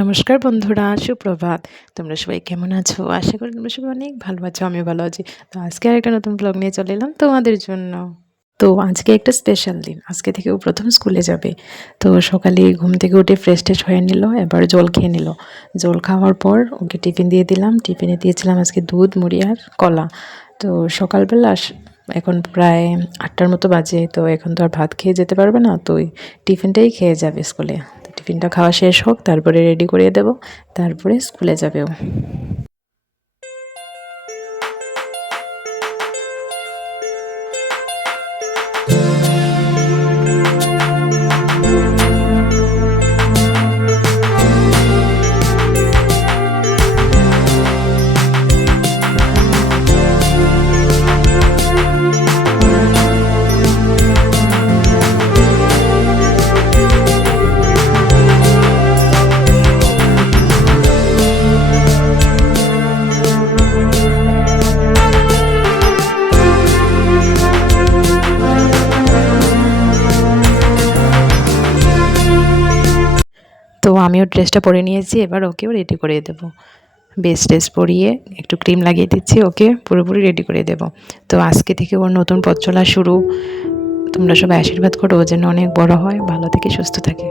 নমস্কার বন্ধুরা, সুপ্রভাত। তোমরা সবাই কেমন আছো? আশা করি তোমরা সবাই অনেক ভালো আছো, আমিও ভালো আছি। তো আজকে আরেকটা নতুন ব্লগ নিয়ে চলে এলাম তোমাদের জন্য। তো আজকে একটা স্পেশাল দিন, আজকে থেকে ও প্রথম স্কুলে যাবে। তো সকালে ঘুম থেকে উঠে ফ্রেশ ট্রেশ হয়ে নিল, এবার জল খেয়ে নিল। জল খাওয়ার পর ওকে টিফিন দিয়ে দিলাম। টিফিনে দিয়েছিলাম আজকে দুধ, মুড়ি আর কলা। তো সকালবেলা এখন প্রায় 8টার মতো বাজে, তো এখন তো আর ভাত খেয়ে যেতে পারবে না, তো ওই টিফিনটাই খেয়ে যাবে স্কুলে। টিফিনটা খাওয়া শেষ হোক, তারপরে রেডি করিয়ে দেব, তারপরে স্কুলে যাবে ও। তো আমিও ড্রেসটা পরে নিয়েছি, এবার ওকেও রেডি করিয়ে দেবো। বেস ড্রেস পরিয়ে একটু ক্রিম লাগিয়ে দিচ্ছি, ওকে পুরোপুরি রেডি করে দেব। তো আজকে থেকে ওর নতুন পথ চলা শুরু। তোমরা সবাই আশীর্বাদ করো, ও যেন অনেক বড় হয়, ভালো থেকে সুস্থ থাকে।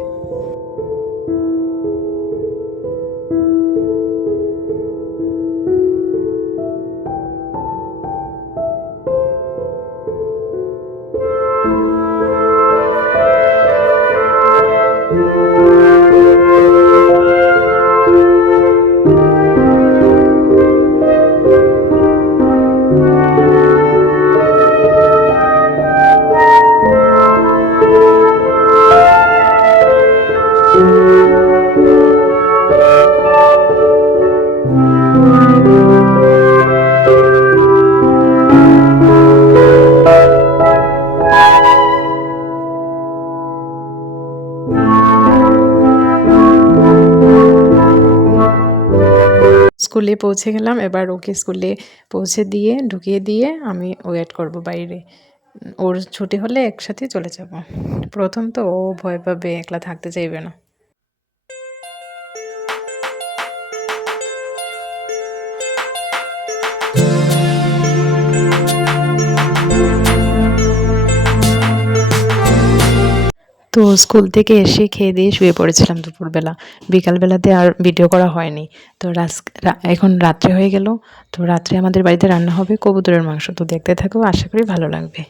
স্কুলে পৌঁছে গেলাম, এবার ওকে স্কুলে পৌঁছে দিয়ে ঢুকিয়ে দিয়ে আমি ওয়েট করব বাইরে। ওর ছুটি হলে একসাথে চলে যাব। প্রথম তো ও ভয় পাবে, একলা থাকতে চাইবে না। তো স্কুল থেকে এসে খেয়ে দিয়ে শুয়ে পড়েছিলাম দুপুরবেলা। বিকালবেলাতে আর ভিডিও করা হয়নি। তো এখন রাত্রে হয়ে গেল। তো রাত্রে আমাদের বাড়িতে রান্না হবে কবুতরের মাংস। তো দেখতে থাকো, আশা করি ভালো লাগবে।